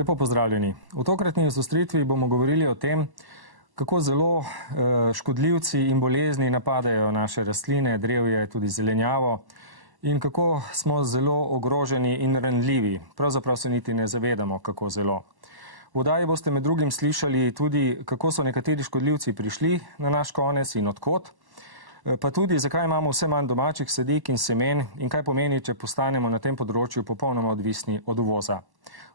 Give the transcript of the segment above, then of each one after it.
Lepo pozdravljeni. V tokratni izostritvi bomo govorili o tem, kako zelo škodljivci in bolezni napadajo naše rastline, drevje, tudi zelenjavo in kako smo zelo ogroženi in ranljivi. Pravzaprav se niti ne zavedamo, kako zelo. V oddaji boste med drugim slišali tudi, kako so nekateri škodljivci prišli na naš konec in odkot, pa tudi, zakaj imamo vse manj domačih sadik in semen in kaj pomeni, če postanemo na tem področju popolnoma odvisni od uvoza.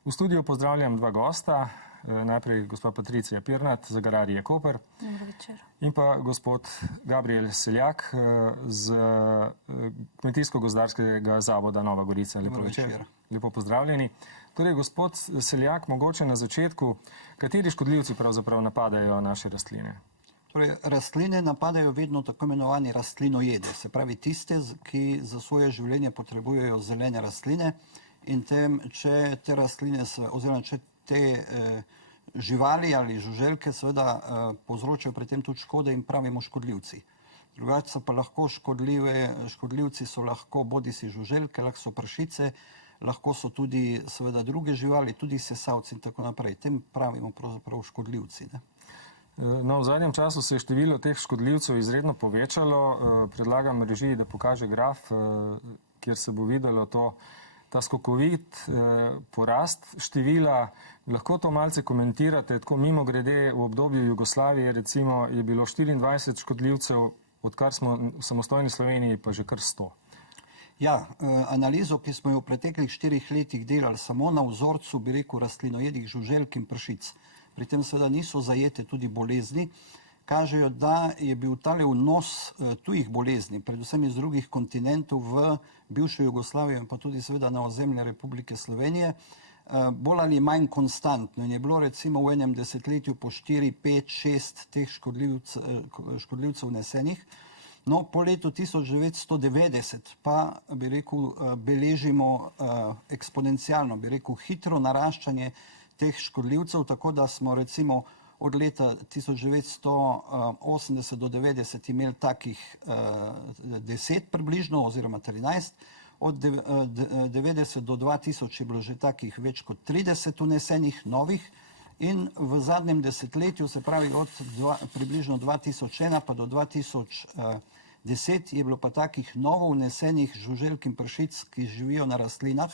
V studiu pozdravljam dva gosta, najprej gospa Patricija Pirnat z Agrarije Koper in pa gospod Gabriel Seljak z Kmetijsko-gozdarskega zavoda Nova Gorica. Lepo večer. Lepo pozdravljeni. Torej, gospod Seljak, mogoče na začetku, kateri škodljivci pravzaprav napadajo naše rastline? Torej, rastline napadajo vedno tako imenovani rastlinojedi, se pravi tiste, ki za svoje življenje potrebujejo zelene rastline in če te rastline, oziroma če te živali ali žuželke seveda povzročajo pri tem tudi škode in pravimo škodljivci. Drugače so pa lahko škodljivci so lahko bodisi žuželke, lahko so pršice, lahko so tudi seveda druge živali, tudi sesavci in tako naprej. Tem pravimo pravzaprav škodljivci, ne? No, v zadnjem času se je število teh škodljivcev izredno povečalo. Predlagam režiji, da pokaže graf, kjer se bo videlo ta skokovit porast števila. Lahko to malce komentirate, tako mimogrede v obdobju Jugoslavije recimo je bilo 24 škodljivcev, odkar smo v samostojni Sloveniji pa že kar 100. Ja, analizo, ki smo jo v preteklih 4 letih delali samo na vzorcu, bi rekel, rastlinojedih žuželk in pršic, pri tem seveda niso zajete tudi bolezni, kažejo, da je bil tale vnos tujih bolezni, predvsem iz drugih kontinentov v bivšo Jugoslavijo in pa tudi seveda na ozemlje Republike Slovenije, bolj ali manj konstantno. In je bilo recimo v enem desetletju po 4, 5, 6 teh škodljivcev vnesenih. No, po letu 1990 pa, bi rekel, beležimo eksponencialno, bi rekel, hitro naraščanje teh škodljivcev, tako da smo recimo od leta 1980 do 90 imeli takih 10 približno, oziroma 13, od 90 do 2000 je bilo že takih več kot 30 vnesenih novih in v zadnjem desetletju, se pravi od približno 2001 pa do 2010 je bilo pa takih novo vnesenih žuželk in pršic, ki živijo na rastlinah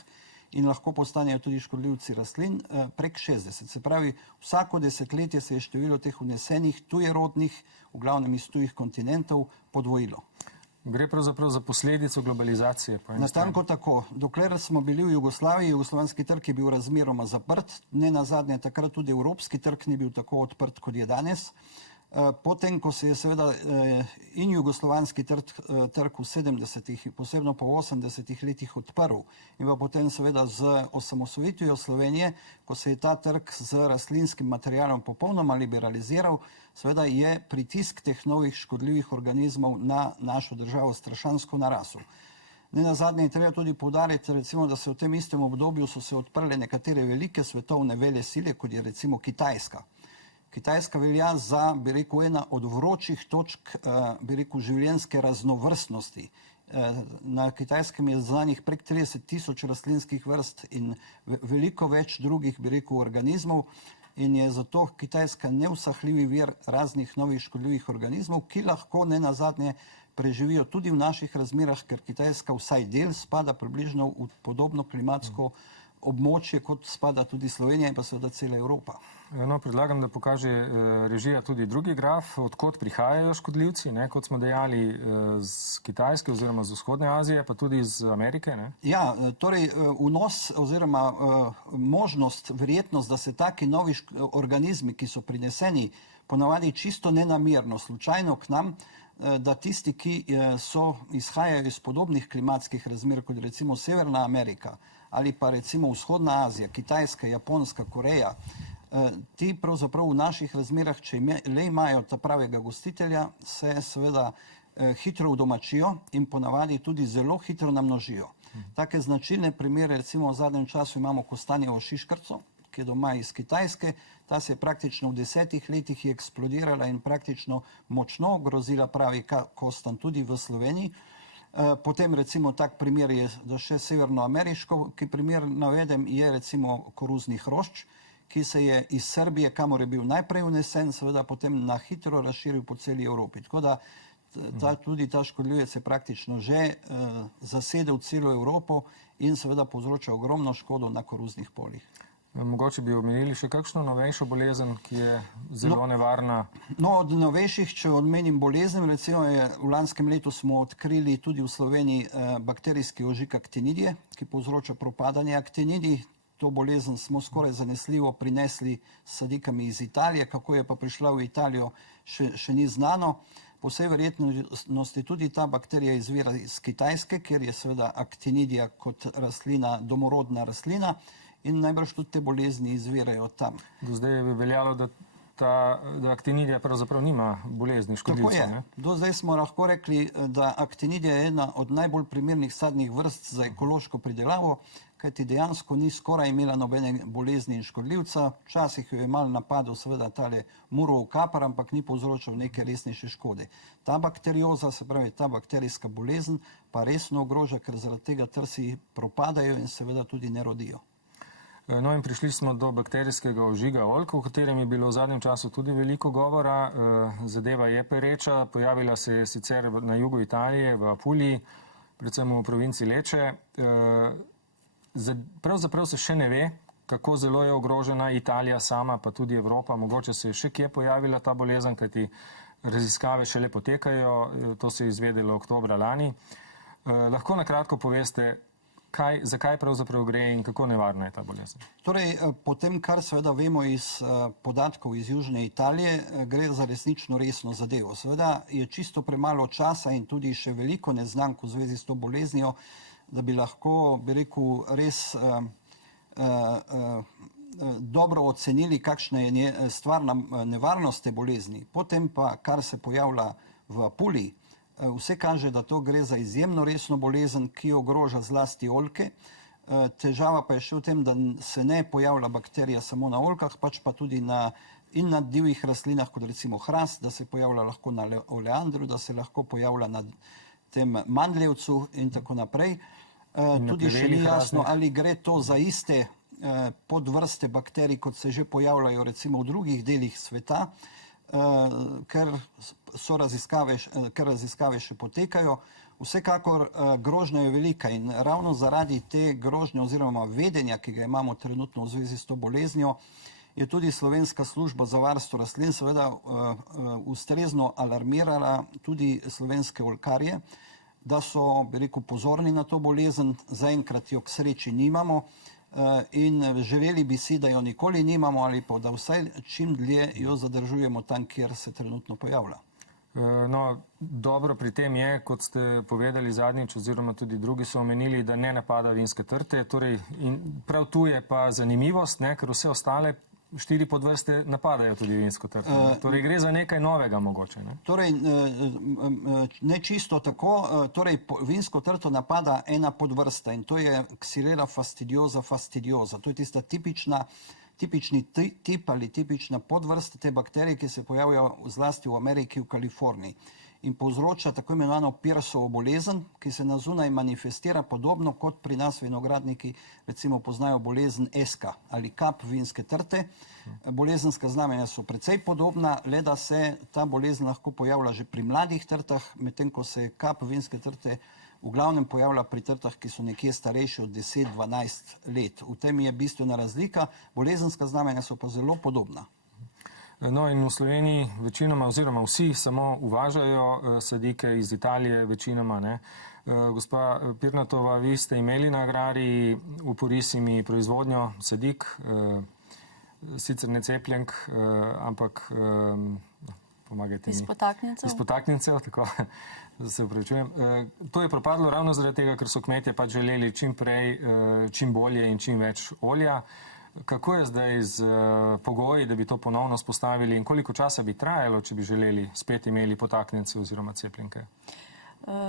in lahko postanejo tudi škodljivci rastlin, prek 60. Se pravi, vsako desetletje se je število teh vnesenih tujerodnih, v glavnem iz tujih kontinentov, podvojilo. Gre pravzaprav za posledico globalizacije? Natanko tako. Dokler smo bili v Jugoslaviji, jugoslovanski trg je bil razmeroma zaprt, ne nazadnje takrat tudi evropski trg ni bil tako odprt, kot je danes. Potem, ko se je seveda in jugoslovanski trg v 70-ih, posebno po 80-ih letih odprl in pa potem seveda z osamosvojitvijo Slovenije, ko se je ta trg z rastlinskim materialom popolnoma liberaliziral, seveda je pritisk teh novih škodljivih organizmov na našo državo strašansko narasel. Ne nazadnje je treba tudi poudariti, recimo, da se v tem istem obdobju so se odprle nekatere velike svetovne velesile, kot je recimo Kitajska. Kitajska velja za, bi rekel, ena od vročih točk, bi rekel, življenjske raznovrstnosti. Na Kitajskem je znanih prek 30 000 rastlinskih vrst in veliko več drugih, bi rekel, organizmov in je zato Kitajska neusahljivi vir raznih novih škodljivih organizmov, ki lahko ne nazadnje preživijo tudi v naših razmerah, ker Kitajska vsaj del spada približno v podobno klimatsko območje, kot spada tudi Slovenija in pa seveda cela Evropa. No, predlagam, da pokaže režija tudi drugi graf, odkot prihajajo škodljivci, ne, kot smo dejali, z Kitajske oziroma z vzhodne Azije, pa tudi iz Amerike, ne? Ja, torej vnos oziroma možnost, verjetnost, da se taki novi organizmi, ki so prineseni ponavadi čisto nenamerno, slučajno k nam, da tisti, ki izhajajo iz podobnih klimatskih razmer, kot recimo Severna Amerika ali pa recimo Vzhodna Azija, Kitajska, Japonska, Koreja, ti pravzaprav v naših razmerah, če le imajo ta pravega gostitelja, se seveda hitro udomačijo in ponavadi tudi zelo hitro namnožijo. Take značilne primere, recimo v zadnjem času imamo kostanjevo šiškarco, ki je doma iz Kitajske, ta se je praktično v 10 letih eksplodirala in praktično močno grozila pravi kostan tudi v Sloveniji. Potem recimo tak primer je, da še severnoameriško, ki primer navedem, je recimo koruzni hrošč, ki se je iz Srbije, kamor je bil najprej vnesen, seveda potem na hitro razširil po celi Evropi. Tako da tudi ta škodljivec je praktično že zasedel celo Evropo in seveda povzroča ogromno škodo na koruznih poljih. Mogoče bi omenili še kakšno novejšo bolezen, ki je zelo nevarna. No, od novejših, če omenim bolezen, recimo v lanskem letu smo odkrili tudi v Sloveniji bakterijski ožig aktinidije, ki povzroča propadanje aktinidij. To bolezen smo skoraj zanesljivo prinesli s sadikami iz Italije, kako je pa prišla v Italijo, še ni znano. Po vsej verjetnosti tudi ta bakterija izvira iz Kitajske, kjer je seveda aktinidija kot rastlina, domorodna rastlina in najbrž tudi te bolezni izvirajo tam. Do zdaj je veljalo, da aktinidija pravzaprav nima bolezni, škodljivcev. Tako je. Do zdaj smo lahko rekli, da aktinidija je ena od najbolj primernih sadnih vrst za ekološko pridelavo, kajti dejansko ni skoraj imela nobene bolezni in škodljivca. Včasih jo je malo napadel seveda tale murov kapar, ampak ni povzročal neke resnejše škode. Ta bakterioza, se pravi ta bakterijska bolezen, pa resno ogroža, ker zaradi tega trsi propadajo in seveda tudi ne rodijo. No in prišli smo do bakterijskega ožiga oljk, o katerem je bilo v zadnjem času tudi veliko govora. Zadeva je pereča, pojavila se je sicer na jugu Italije, v Apuliji, predvsem v provinci Leče. Pravzaprav se še ne ve, kako zelo je ogrožena Italija sama, pa tudi Evropa. Mogoče se je še kje pojavila ta bolezen, kajti raziskave šele potekajo. To se je izvedelo oktobra lani. Lahko na kratko poveste, zakaj pravzaprav gre in kako nevarna je ta bolezen? Torej, po tem, kar seveda vemo iz podatkov iz Južne Italije, gre za resnično resno zadevo. Seveda je čisto premalo časa in tudi še veliko neznank v zvezi s to boleznijo, da bi lahko, bi rekel, res dobro ocenili, kakšna je stvarna nevarnost te bolezni. Potem pa, kar se pojavlja v Apuliji, vse kaže, da to gre za izjemno resno bolezen, ki ogroža zlasti oljke. Težava pa je še v tem, da se ne pojavlja bakterija samo na oljkah, pač pa tudi na divjih rastlinah, kot recimo hrast, da se pojavlja lahko na oleandru, da se lahko pojavlja na tem mandljevcu in tako naprej. Tudi še ni jasno, ali gre to za iste podvrste bakterij, kot se že pojavljajo recimo v drugih delih sveta, ker raziskave še potekajo. Vsekakor grožnja je velika in ravno zaradi te grožnje oziroma vedenja, ki ga imamo trenutno v zvezi s to boleznijo, je tudi Slovenska služba za varstvo rastlin seveda ustrezno alarmirala tudi slovenske oljkarje, da so, bi rekel, pozorni na to bolezen. Zaenkrat jo k sreči nimamo in želeli bi si, da jo nikoli nimamo ali pa da vsaj čim dlje jo zadržujemo tam, kjer se trenutno pojavlja. No, dobro pri tem je, kot ste povedali zadnjič, oziroma tudi drugi so omenili, da ne napada vinske trte. Torej, in prav tu je pa zanimivost, ker vse ostale 4 podvrste napadajo tudi vinsko trto. Torej, gre za nekaj novega mogoče. Ne? Torej, ne čisto tako. Torej, vinsko trto napada ena podvrsta in to je Xylella fastidiosa. To je tista tipični tip ali tipična podvrsta te bakterije, ki se pojavljajo zlasti v Ameriki, v Kaliforniji in povzroča tako imenovano Piersovo bolezen, ki se na zunaj manifestira podobno kot pri nas vinogradniki recimo poznajo bolezen eska ali kap vinske trte. Bolezenska znamenja so precej podobna, le da se ta bolezen lahko pojavlja že pri mladih trtah, medtem ko se kap vinske trte v glavnem pojavlja pri trtah, ki so nekje starejši od 10-12 let. V tem je bistvena razlika, bolezenska znamenja so pa zelo podobna. No in v Sloveniji večinoma, oziroma vsi samo uvažajo sadike iz Italije, večinoma, ne. Gospa Pirnatova, vi ste imeli na agrariji v Purisimi proizvodnjo sadik, sicer ne cepljenk, ampak pomagajte mi. Iz potaknjencev, tako, se upravičujem. To je propadlo ravno zaradi tega, ker so kmetje pač želeli čim prej, čim bolje in čim več olja. Kako je zdaj z pogoji, da bi to ponovno spostavili in koliko časa bi trajalo, če bi želeli spet imeli potaknjence oziroma cepljenke?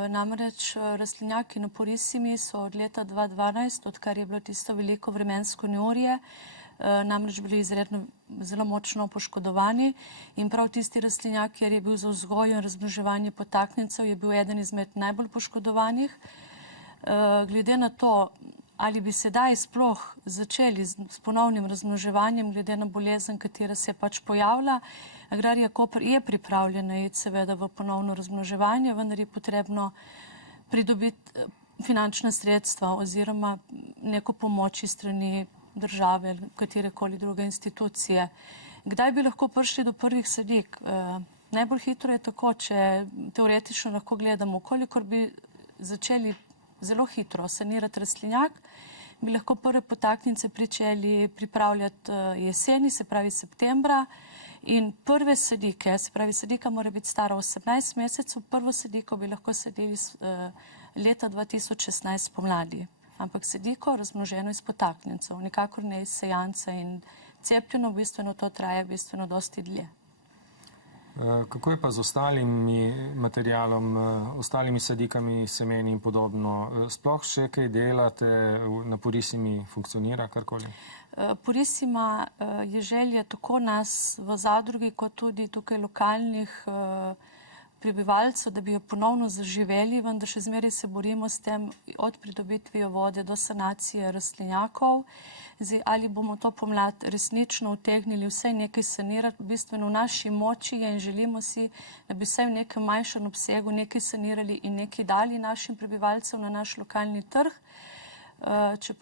Namreč rastlinjaki na Purisimi so od leta 2012, odkar je bilo tisto veliko vremensko neurje, namreč bili izredno zelo močno poškodovani in prav tisti rastlinjak, kjer je bil za vzgojo in razmnoževanje potaknjencev, je bil eden izmed najbolj poškodovanih. Glede na to, ali bi sedaj sploh začeli s ponovnim razmnoževanjem glede na bolezen, katera se je pač pojavila. Agrarija Koper je pripravljena iti seveda v ponovno razmnoževanje, vendar je potrebno pridobiti finančna sredstva oziroma neko pomoč iz strani države ali katerekoli druge institucije. Kdaj bi lahko prišli do prvih sadik? Najbolj hitro je tako, če teoretično lahko gledamo, kolikor bi začeli zelo hitro sanirati rastlinjak, bi lahko prve potaknjence pričeli pripravljati jeseni, se pravi septembra, in prve sadike, se pravi sadika mora biti stara 18 mesecev, prvo sadiko bi lahko sadili leta 2016 pomladi. Ampak sadiko razmnoženo iz potaknjencev, nikakor ne iz sejanca, in cepljeno bistveno to traja bistveno dosti dlje. Kako je pa z ostalimi materialom, ostalimi sadikami, semeni in podobno? Sploh še kaj delate, na Purisimi funkcionira karkoli? Purisima je želja tako nas v zadrugi, kot tudi tukaj lokalnih prebivalcev, da bi jo ponovno zaživeli, vendar še zmeraj se borimo s tem od pridobitvijo vode do sanacije rastlinjakov. Zdaj, ali bomo to pomlad resnično utegnili vsaj nekaj sanirati, bistveno v naši moči je in želimo si, da bi vsaj v nekem manjšem obsegu nekaj sanirali in nekaj dali našim prebivalcem na naš lokalni trg. Če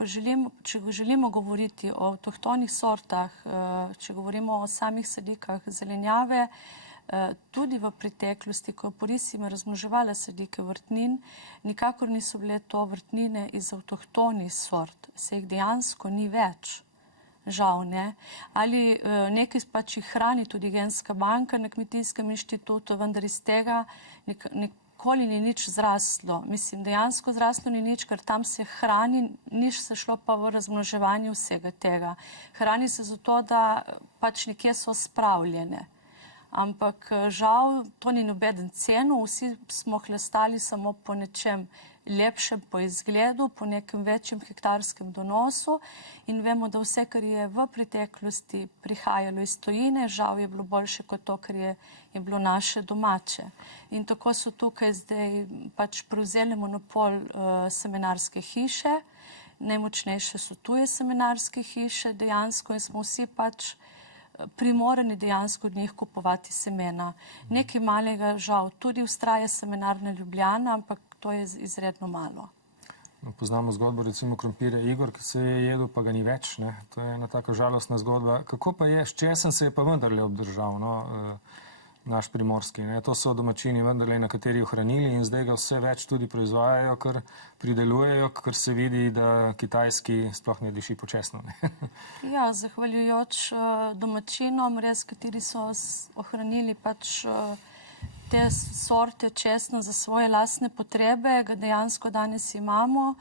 želimo govoriti o avtohtonih sortah, če govorimo o samih sadikah zelenjave, tudi v preteklosti, ko je Purisima razmnoževala sadike vrtnin, nikakor niso bile to vrtnine iz avtohtonih sort, se jih dejansko ni več, žal ne. Ali nekaj pač jih hrani tudi genska banka na Kmetijskem inštitutu, vendar iz tega nikoli ni nič zraslo. Mislim, dejansko zraslo ni nič, ker tam se hrani, nič se šlo pa v razmnoževanje vsega tega. Hrani se zato, da pač nekje so spravljene. Ampak žal to ni nobeden cenu, vsi smo hlastali samo po nečem lepšem po izgledu, po nekem večjem hektarskem donosu in vemo, da vse, kar je v preteklosti prihajalo iz tujine, žal je bilo boljše kot to, kar je bilo naše domače. In tako so tukaj zdaj pač prevzeli monopol semenarske hiše, najmočnejše so tuje semenarske hiše dejansko in smo vsi pač primorani dejansko od njih kupovati semena. Nekaj malega žal tudi vztraja Semenarna Ljubljana, ampak to je izredno malo. Poznamo zgodbo recimo krompirja Igor, ki se je jedel, pa ga ni več. Ne? To je ena taka žalostna zgodba. Kako pa je, s česen se je pa vendarle obdržal, no? Naš primorski? Ne? To so domačini vendarle nekateri ohranili in zdaj ga vse več tudi proizvajajo, ker pridelujejo, ker se vidi, da kitajski sploh ne diši počasno. Ja, zahvaljujoč domačinom, res, kateri so ohranili pač te sorte česna za svoje lastne potrebe, ga dejansko danes imamo.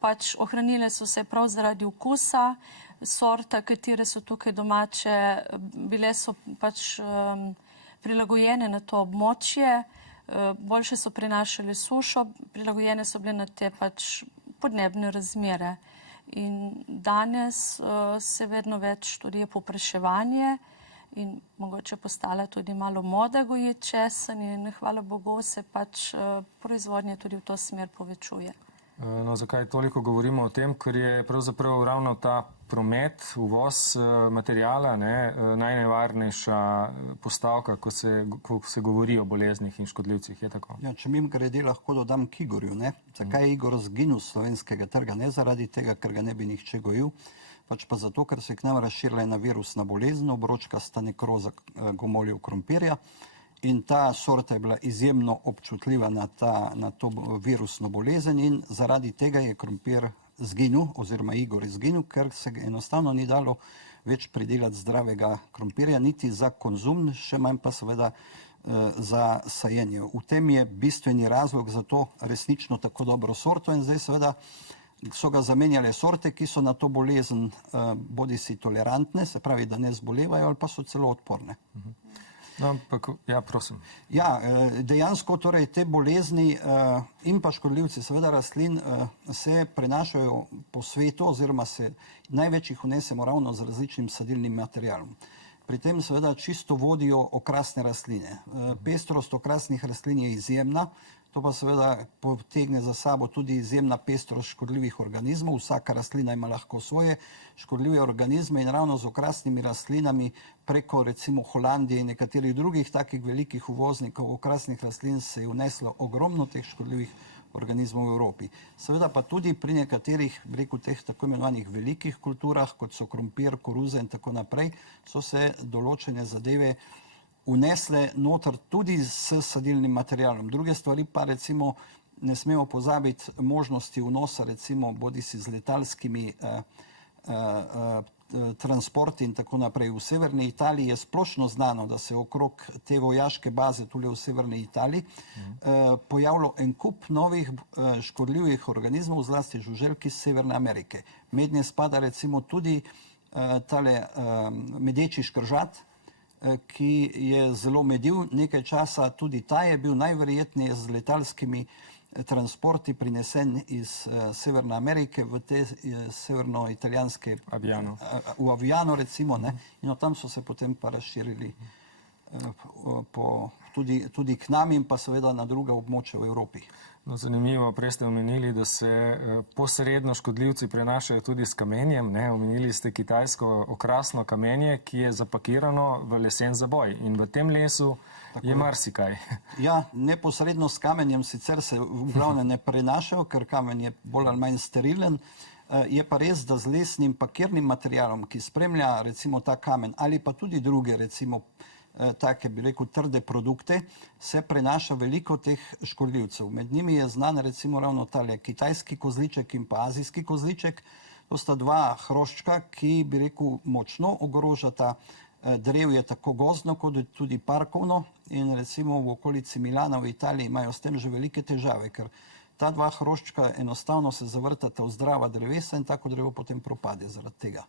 Pač ohranile so se prav zaradi okusa, sorta, katere so tukaj domače, bile so pač prilagojene na to območje, boljše so prenašale sušo, prilagojene so bile na te pač podnebne razmere. In danes se vedno več tudi je povpraševanje in mogoče postala tudi malo moda gojiti česen in hvala Bogu se pač proizvodnja tudi v to smer povečuje. No, zakaj toliko govorimo o tem? Ker je pravzaprav ravno ta promet, uvoz materijala najnevarnejša postavka, ko se govori o boleznih in škodljivcih. Je tako? Ja, če mimogrede lahko dodam k Igorju. Zakaj je Igor zginil z slovenskega trga? Ne zaradi tega, ker ga ne bi nihče gojil, pač pa zato, ker se je k nam razširila ena virusna bolezen, obročkasta nekroza gomoljev krompirja. In ta sorta je bila izjemno občutljiva na to virusno bolezen in zaradi tega je krompir zginil, oziroma Igor je zginil, ker se enostavno ni dalo več pridelati zdravega krompirja, niti za konzum, še manj pa seveda za sajenje. V tem je bistveni razlog za to resnično tako dobro sorto in zdaj seveda so ga zamenjale sorte, ki so na to bolezen bodisi tolerantne, se pravi, da ne zbolevajo ali pa so celo odporne. No, ampak, ja, prosim. Ja, dejansko torej te bolezni in pa škodljivci seveda rastlin se prenašajo po svetu oziroma se največ jih vnesemo ravno z različnim sadilnim materialom. pri tem seveda čisto vodijo okrasne rastline. Pestrost okrasnih rastlin je izjemna, to pa seveda potegne za sabo tudi izjemna pestrost škodljivih organizmov. Vsaka rastlina ima lahko svoje škodljive organizme in ravno z okrasnimi rastlinami preko recimo Holandije in nekaterih drugih takih velikih uvoznikov okrasnih rastlin se je vneslo ogromno teh škodljivih organizmov v Evropi. Seveda pa tudi pri nekaterih, rekel, teh tako imenovanih velikih kulturah, kot so krompir, koruza in tako naprej, so se določene zadeve vnesle noter tudi s sadilnim materialom. Druge stvari pa recimo ne smemo pozabiti možnosti vnosa recimo bodisi z letalskimi transporti in tako naprej. V severni Italiji je splošno znano, da se okrog te vojaške baze tule v severni Italiji pojavilo en kup novih škodljivih organizmov, zlasti žuželk iz Severne Amerike. Mednje spada recimo tudi tale medeči škržat, ki je zelo medil nekaj časa. Tudi ta je bil najverjetneje z letalskimi transporti prinesen iz Severne Amerike v te severno-italijanske v Aviano recimo, ne, in od tam so se potem pa razširili tudi k nam in pa seveda na druga območja v Evropi. No, zanimivo, prej ste omenili, da se posredno škodljivci prenašajo tudi s kamenjem. Ne? Omenili ste kitajsko okrasno kamenje, ki je zapakirano v lesen zaboj. In v tem lesu je marsikaj. Ja, neposredno s kamenjem sicer se v glavnem ne prenašajo, ker kamen je bolj ali manj sterilen. Je pa res, da z lesnim pakirnim materialom, ki spremlja recimo ta kamen ali pa tudi druge recimo take, bi rekel, trde produkte, se prenaša veliko teh škodljivcev. Med njimi je znan recimo ravno tale kitajski kozliček in pa azijski kozliček. To sta dva hroščka, ki, bi rekel, močno ogrožata drevje tako gozdno kot tudi parkovno in recimo v okolici Milana v Italiji imajo s tem že velike težave, ker ta dva hroščka enostavno se zavrtata v zdrava drevesa in tako drevo potem propade zaradi tega.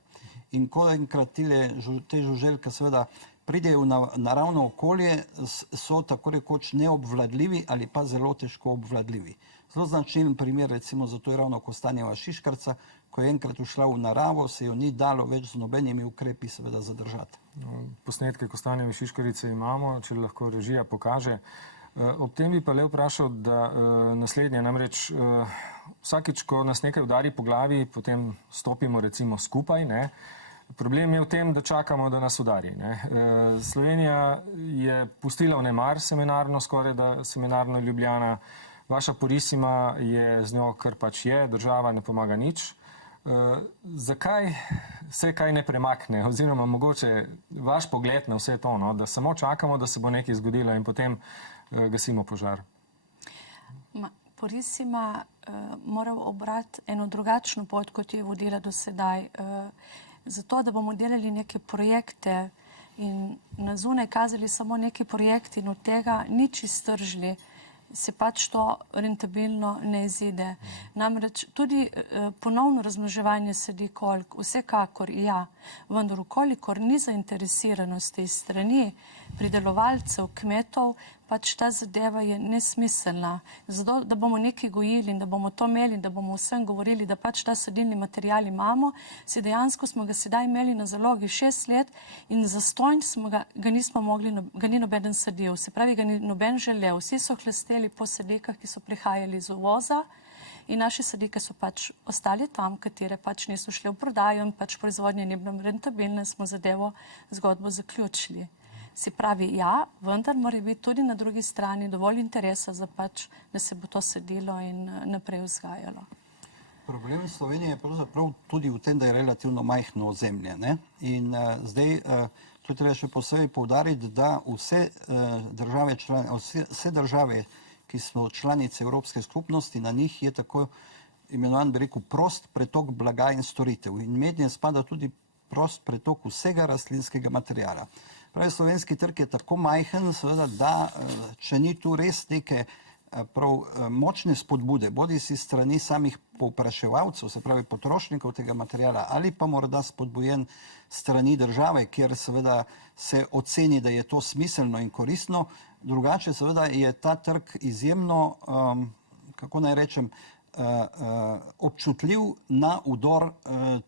In ko enkrat te žuželke seveda pridejo v naravno okolje, so tako rekoč neobvladljivi ali pa zelo težko obvladljivi. Zelo značilen primer recimo zato je ravno kostanjeva šiškarca, ko je enkrat ušla v naravo, se jo ni dalo več z nobenimi ukrepi seveda zadržati. Posnetke kostanjeve šiškarice imamo, če lahko režija pokaže. Ob tem bi pa le vprašal, da naslednje, namreč vsakič, ko nas nekaj udari po glavi, potem stopimo recimo skupaj, ne? Problem je v tem, da čakamo, da nas udari. Ne? Slovenija je pustila vnemar seminarno, skoraj da seminarno Ljubljana. Vaša Purisima je z njo, kar pač je, država ne pomaga nič. Zakaj se kaj ne premakne? Oziroma mogoče vaš pogled na vse to, no? Da samo čakamo, da se bo nekaj zgodilo in potem gasimo požar. Purisima mora obrati eno drugačno pot, kot je vodila do sedaj. Zato, da bomo delali neke projekte in na zunaj kazali samo neki projekti in od tega nič iztržili, se pač to rentabilno ne izide. Namreč tudi ponovno razmnoževanje sadikolk, vsekakor ja, vendar ukolikor ni zainteresiranosti strani pridelovalcev, kmetov, pač ta zadeva je nesmiselna. Zato, da bomo nekaj gojili in da bomo to imeli in da bomo vsem govorili, da pač ta sadilni material imamo, si dejansko smo ga sedaj imeli na zalogi 6 let in zastonj ga nismo mogli, ga ni nobeden sadil. Se pravi, ga ni noben želel. Vsi so hlasteli po sadikah, ki so prihajali iz uvoza in naše sadike so pač ostali tam, katere pač niso šli v prodajo in pač proizvodnje ni bilo rentabilne, smo zgodbo zaključili. Se pravi, ja, vendar mora biti tudi na drugi strani dovolj interesa za pač, da se bo to sadilo in naprej vzgajalo. Problem Slovenije je pravzaprav tudi v tem, da je relativno majhno ozemlje, ne? In zdaj tu treba še posebej poudariti, da vse države, ki smo članice Evropske skupnosti, na njih je tako imenovan, bi rekel, prost pretok blaga in storitev. In mednje spada tudi prost pretok vsega rastlinskega materiala. Pravi, slovenski trg je tako majhen, seveda, da če ni tu res neke močne spodbude, bodi si strani samih povpraševalcev, se pravi potrošnikov tega materijala, ali pa morda spodbujen strani države, kjer seveda se oceni, da je to smiselno in koristno. Drugače seveda je ta trg izjemno, kako naj rečem, občutljiv na vdor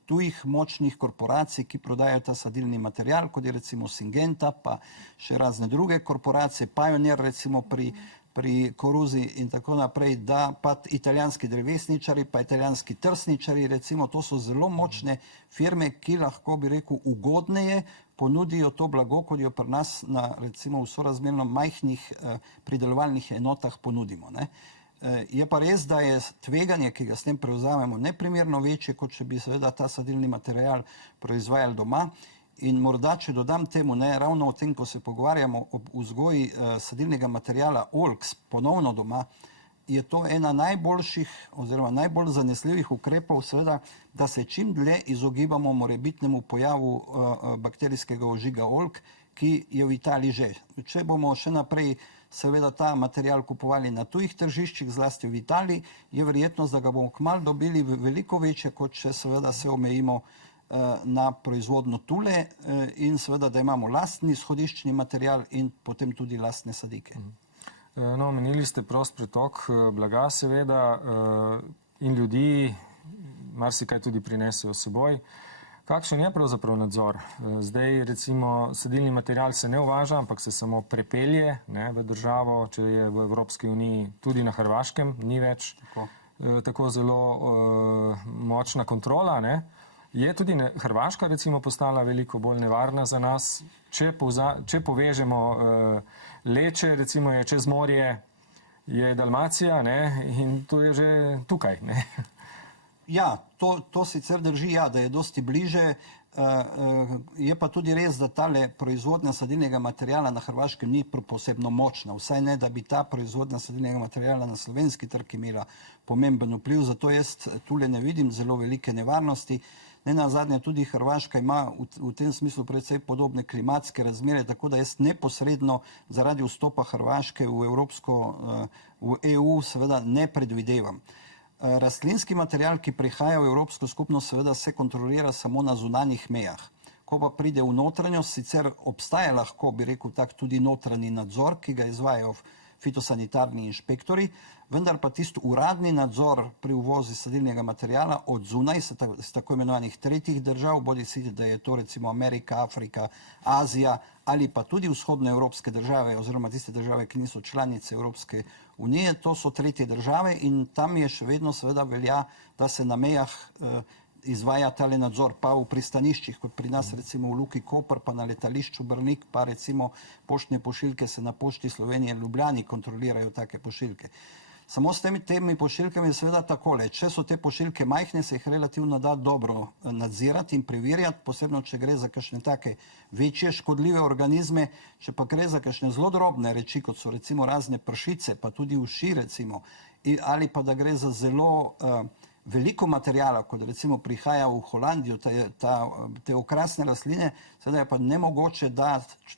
tujih močnih korporacij, ki prodajajo ta sadilni material, kot je recimo Syngenta, pa še razne druge korporacije, Pioneer recimo pri koruzi in tako naprej, da pa italijanski drevesničari, pa italijanski trsničari, recimo, to so zelo močne firme, ki lahko, bi rekel, ugodneje ponudijo to blago, kot jo pri nas na recimo v sorazmerno majhnih pridelovalnih enotah ponudimo, ne. Je pa res, da je tveganje, ki ga s tem prevzamemo, neprimerno večje, kot če bi seveda ta sadilni material proizvajali doma. In morda, če dodam temu, ne, ravno o tem, ko se pogovarjamo o vzgoji sadilnega materijala oljk ponovno doma, je to ena najboljših oziroma najbolj zanesljivih ukrepov, seveda, da se čim dlje izogibamo morebitnemu pojavu bakterijskega ožiga oljk, ki je v Italiji že. Če bomo še naprej seveda ta material kupovali na tujih tržiščih, zlasti v Italiji, je verjetnost, da ga bomo kmalu dobili veliko večje, kot če seveda se omejimo na proizvodno tule in seveda, da imamo lastni izhodiščni material in potem tudi lastne sadike. No, omenili ste prost pretok blaga seveda in ljudi, marsikaj tudi prinesejo s seboj. Kakšen je pravzaprav nadzor? Zdaj recimo sadilni material se ne uvaža, ampak se samo prepelje, ne, v državo, če je v Evropski uniji, tudi na Hrvaškem, ni več tako zelo močna kontrola, ne. Je tudi Hrvaška recimo postala veliko bolj nevarna za nas, če povežemo Leče, recimo je čez morje, je Dalmacija, ne, in to je že tukaj, ne. Ja, to sicer drži, ja, da je dosti bliže, je pa tudi res, da tale proizvodnja sadilnega materijala na Hrvaškem ni posebno močna, vsaj ne, da bi ta proizvodnja sadilnega materijala na slovenski trg imela pomemben vpliv, zato jaz tule ne vidim zelo velike nevarnosti. Nenazadnje tudi Hrvaška ima v tem smislu precej podobne klimatske razmere, tako da jaz neposredno zaradi vstopa Hrvaške v EU seveda ne predvidevam. Rastlinski material, ki prihaja v Evropsko skupnost, seveda se kontrolira samo na zunanjih mejah. Ko pa pride v notranjost, sicer obstaja lahko, bi rekel tak, tudi notranji nadzor, ki ga izvajajo fitosanitarni inšpektori, vendar pa tisti uradni nadzor pri uvozu sadilnega materijala od zunaj, s tako imenovanih tretjih držav, bodisi da je to recimo Amerika, Afrika, Azija ali pa tudi vzhodnoevropske države oziroma tiste države, ki niso članice Evropske unije, to so tretje države in tam je še vedno seveda velja, da se na mejah izvaja tale nadzor, pa v pristaniščih, kot pri nas recimo v Luki Koper, pa na letališču Brnik, pa recimo poštne pošiljke se na Pošti Slovenije Ljubljani kontrolirajo take pošiljke. Samo s temi pošiljkami je seveda takole, če so te pošiljke majhne, se jih relativno da dobro nadzirati in preverjati, posebno če gre za kakšne take večje škodljive organizme, če pa gre za kakšne zelo drobne reči, kot so recimo razne pršice, pa tudi uši recimo, ali pa da gre za zelo veliko materijala, kot recimo prihaja v Holandijo, te okrasne rastline, seveda je pa nemogoče, da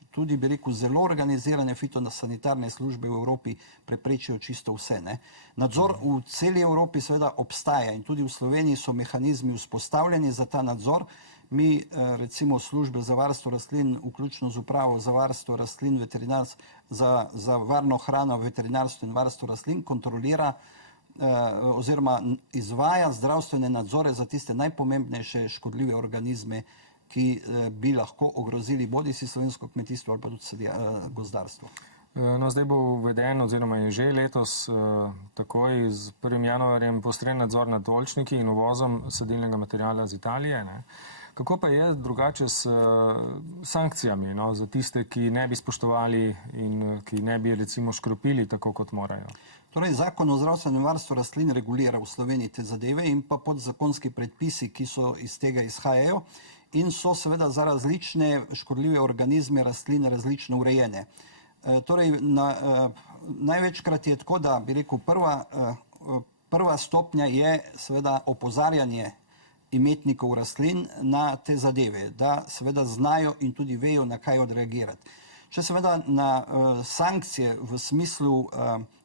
tudi, bi rekel, zelo organizirane fitosanitarne službe v Evropi preprečijo čisto vse, ne. Nadzor v celi Evropi seveda obstaja in tudi v Sloveniji so mehanizmi vzpostavljeni za ta nadzor. Mi recimo službe za varstvo rastlin, vključno z upravo za varstvo rastlin, za varno hrano, veterinarstvo in varstvo rastlin, kontrolira oziroma izvaja zdravstvene nadzore za tiste najpomembnejše škodljive organizme, ki bi lahko ogrozili bodisi slovensko kmetijstvo ali pa tudi gozdarstvo. No, zdaj bo uveden oziroma je že letos takoj z 1. januarjem poostren nadzor nad oljčniki in uvozom sadilnega materijala z Italije, ne. Kako pa je drugače s sankcijami, no, za tiste, ki ne bi spoštovali in ki ne bi recimo škropili tako, kot morajo? Torej, Zakon o zdravstvenem varstvu rastlin regulira v Sloveniji te zadeve in pa podzakonski predpisi, ki so iz tega izhajajo in so seveda za različne škodljive organizme rastlin različno urejene. Torej, največkrat je tako, da bi rekel, prva stopnja je seveda opozarjanje imetnikov rastlin na te zadeve, da seveda znajo in tudi vejo, na kaj odreagirati. Če seveda na sankcije v smislu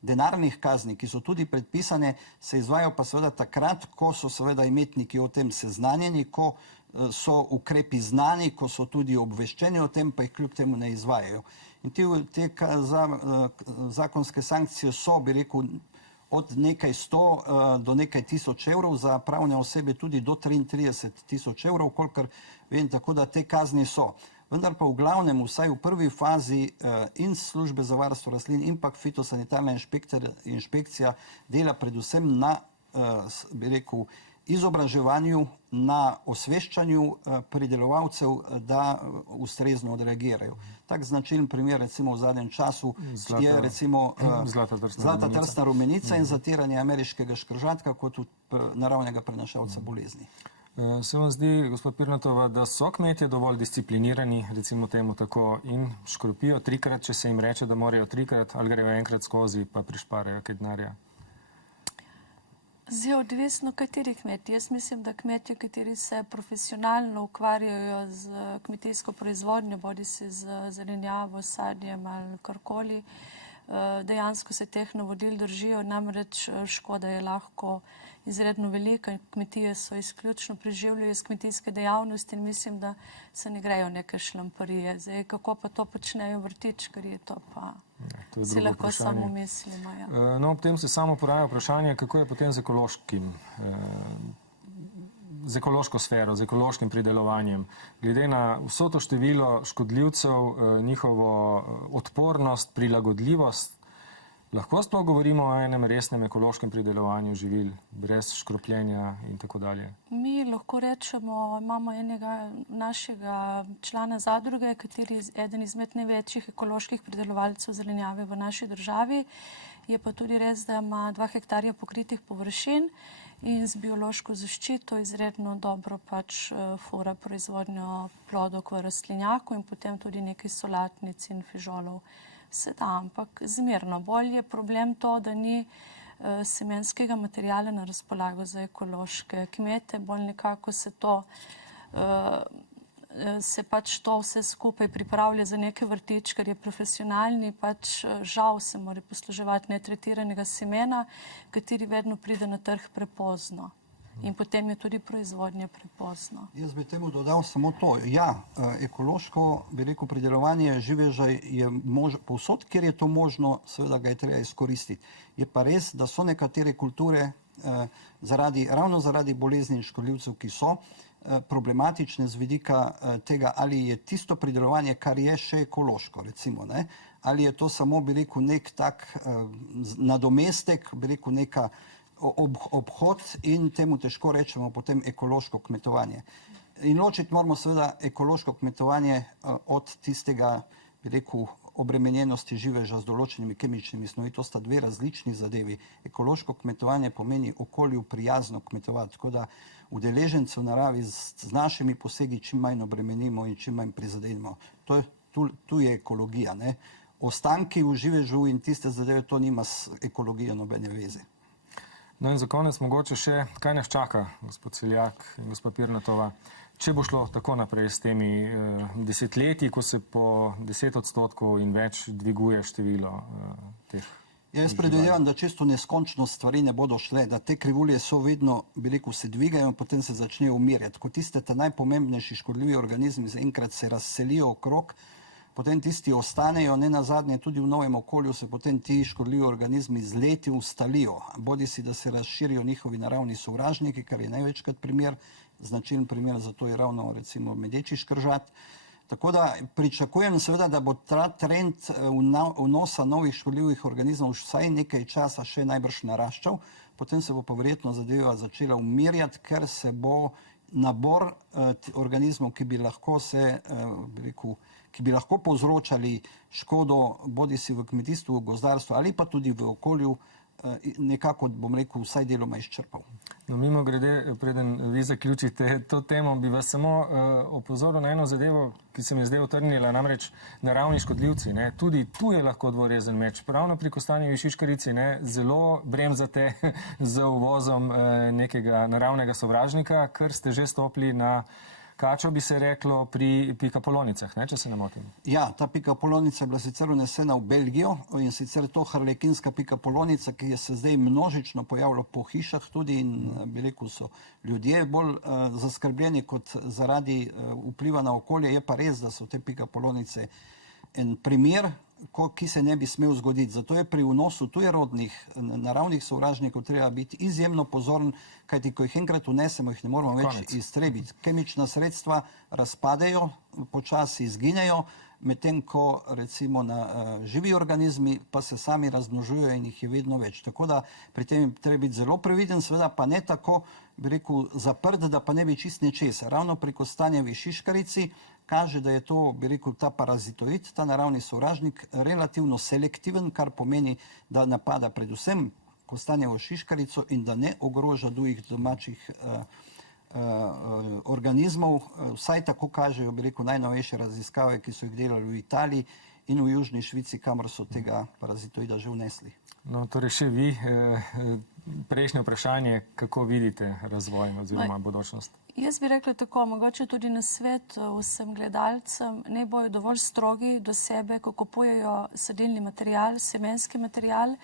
denarnih kazni, ki so tudi predpisane, se izvajajo pa seveda takrat, ko so seveda imetniki o tem seznanjeni, ko so ukrepi znani, ko so tudi obveščeni o tem, pa jih kljub temu ne izvajajo. In te zakonske sankcije so, bi rekel, od nekaj 100 do nekaj tisoč evrov, za pravne osebe tudi do 33 tisoč evrov, kolikor vem, tako da te kazni so. Vendar pa v glavnem, vsaj v prvi fazi in službe za varstvo rastlin in pa fitosanitarna inšpekcija dela predvsem na, bi rekel, izobraževanju, na osveščanju pridelovalcev, da ustrezno odreagirajo. Tak značilen primer, recimo v zadnjem času, je recimo zlata trstna rumenica in zatiranje ameriškega škržatka kot naravnega prenašalca bolezni. Se vam zdi, gospod Pirnatova, da so kmetje dovolj disciplinirani, recimo temu tako, in škropijo trikrat, če se jim reče, da morajo trikrat, ali grejo enkrat skozi, pa prišparajo kaj denarja? Zdaj, odvisno kateri kmetje. Jaz mislim, da kmetje, kateri se profesionalno ukvarjajo z kmetijsko proizvodnjo, bodi si z zelenjavo, sadjem ali karkoli, dejansko se teh navodil držijo, namreč škoda je lahko izredno velika. Kmetije so izključno preživljajo iz kmetijske dejavnosti in mislim, da se ne grejo neke šlamparije. Zdaj, kako pa to počnejo vrtičkarji, to pa si lahko samo mislimo. Ja. No, ob tem se samo poraja vprašanje, kako je potem z ekološko sfero, z ekološkim pridelovanjem. Glede na vso to število škodljivcev, njihovo odpornost, prilagodljivost, lahko sploh govorimo o enem resnem ekološkem pridelovanju živil, brez škropljenja in tako dalje? Mi lahko rečemo, imamo enega našega člana zadruge, kateri je eden izmed največjih ekoloških pridelovalcev zelenjave v naši državi. Je pa tudi res, da ima 2 hektarja pokritih površin in z biološko zaščito izredno dobro pač fura proizvodnjo plodov v rastlinjaku in potem tudi nekaj solatnic in fižolov. Se da, ampak zmerno. Bolj je problem to, da ni semenskega materijala na razpolago za ekološke kmete, bolj nekako se pač to vse skupaj pripravlja za neke vrtičkarje profesionalni, pač žal se mora posluževati netretiranega semena, kateri vedno pride na trg prepozno. In potem je tudi proizvodnja prepozno. Jaz bi temu dodal samo to. Ja, ekološko, bi rekel, pridelovanje živeža je povsod, kjer je to možno, seveda ga je treba izkoristiti. Je pa res, da so nekatere kulture ravno zaradi bolezni in škodljivcev, ki so problematične z vidika tega, ali je tisto pridelovanje, kar je še ekološko, recimo, ne? Ali je to samo, bi rekel, nek tak nadomestek, bi rekel, neka obhod in temu težko rečemo potem ekološko kmetovanje. In ločiti moramo seveda ekološko kmetovanje od tistega, bi rekel, obremenjenosti živeža z določenimi kemičnimi snovi. To sta 2 različni zadevi. Ekološko kmetovanje pomeni okolju prijazno kmetovati, tako da udeležence v naravi z našimi posegi čim manj obremenimo in čim manj prizadejmo. Tu je ekologija, ne? Ostanki v živežu in tiste zadeve, to nima s ekologijo nobene veze. No in za konec mogoče še, kaj nas čaka, gospod Celjak in gospod Pirnatova, če bo šlo tako naprej s temi desetletji, ko se po 10% in več dviguje število teh. Jaz predvidevam, da čisto neskončno stvari ne bodo šle, da te krivulje so vedno, bi rekel, se dvigajo in potem se začnejo umirjati. Ko tiste najpomembnejši škodljivi organizmi zaenkrat se razselijo okrog, potem tisti ostanejo, ne nazadnje tudi v novem okolju se potem ti škodljivi organizmi z leti ustalijo. Bodi si, da se razširijo njihovi naravni sovražniki, kar je največkrat primer, značilen primer za to je ravno recimo medeči škržat. Tako da pričakujem seveda, da bo ta trend vnosa novih škodljivih organizmov vsaj nekaj časa še najbrž naraščal, potem se bo pa verjetno zadeva začela umirjati, ker se bo nabor organizmov, ki bi lahko ki bi lahko povzročali škodo bodi si v kmetijstvu, v gozdarstvu ali pa tudi v okolju, nekako, bom rekel, vsaj deloma izčrpal. No, mimo grede, preden vi zaključite to temo, bi vas samo opozoril na eno zadevo, ki se mi je zdaj utrnila, namreč naravni škodljivci. Ne? Tudi tu je lahko dvorezen meč. Pravno pri kostanjevi šiškarici zelo bremzate z uvozom nekega naravnega sovražnika, ker ste že stopili na kačo, bi se reklo, pri pikapolonicah, če se ne motim. Ja, ta pikapolonica je bila sicer unesena v Belgijo in sicer to harlekinska pikapolonica, ki je se zdaj množično pojavila po hišah tudi in bi rekel, so ljudje bolj zaskrbljeni kot zaradi vpliva na okolje. Je pa res, da so te pikapolonice en primer ki se ne bi smel zgoditi. Zato je pri vnosu tujerodnih naravnih sovražnikov treba biti izjemno pozoren, kajti ko jih enkrat vnesemo, jih ne moramo več iztrebiti. Kemična sredstva razpadejo, počasi izginejo, medtem ko recimo na živi organizmi pa se sami razmnožujejo in jih je vedno več. Tako da pri tem treba biti zelo previden, seveda pa ne tako, bi rekel, zaprt, da pa ne bi čist nečesa. Ravno pri kostanjevi šiškarici kaže, da je to, bi rekel, ta parazitoid, ta naravni sovražnik, relativno selektiven, kar pomeni, da napada predvsem kostanjevo šiškarico in da ne ogroža drugih domačih organizmov. Vsaj tako kažejo, bi rekel, najnovejše raziskave, ki so jih delali v Italiji in v Južni Švici, kamor so tega parazitoida že vnesli. No, torej še vi, prejšnje vprašanje, kako vidite razvoj oziroma budućnost? Jaz bi rekla tako, mogoče tudi na svet vsem gledalcem, ne bojo dovolj strogi do sebe, ko kupujejo sadilni material, semenski material,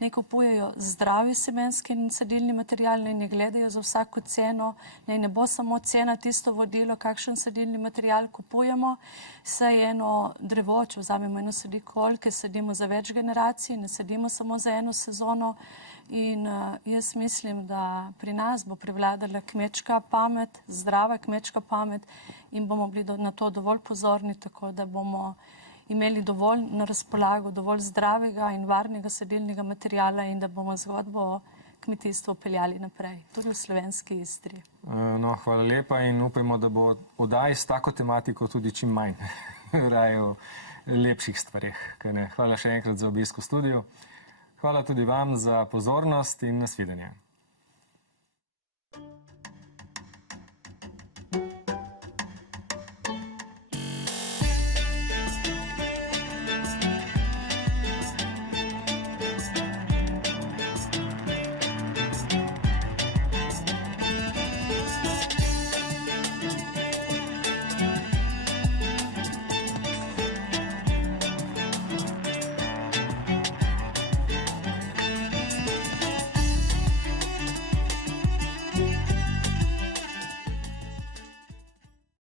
ne kupujejo zdravi semenski in sadilni material, ne gledajo za vsako ceno, ne bo samo cena tisto vodilo, kakšen sadilni material kupujemo, saj eno drevo, če vzamemo eno sadiko oljke, sadimo za več generacij, ne sadimo samo za eno sezono. In jaz mislim, da pri nas bo prevladala kmečka pamet, zdrava kmečka pamet in bomo bili na to dovolj pozorni, tako da bomo imeli dovolj na razpolago, dovolj zdravega in varnega sadilnega materijala in da bomo zgodbo o kmetijstvu peljali naprej, tudi v slovenski Istri. No, hvala lepa in upajmo, da bo oddaj s tako tematiko tudi čim manj raje o lepših stvareh. Hvala še enkrat za obisk v studiu. Hvala tudi vam za pozornost in nasvidenje.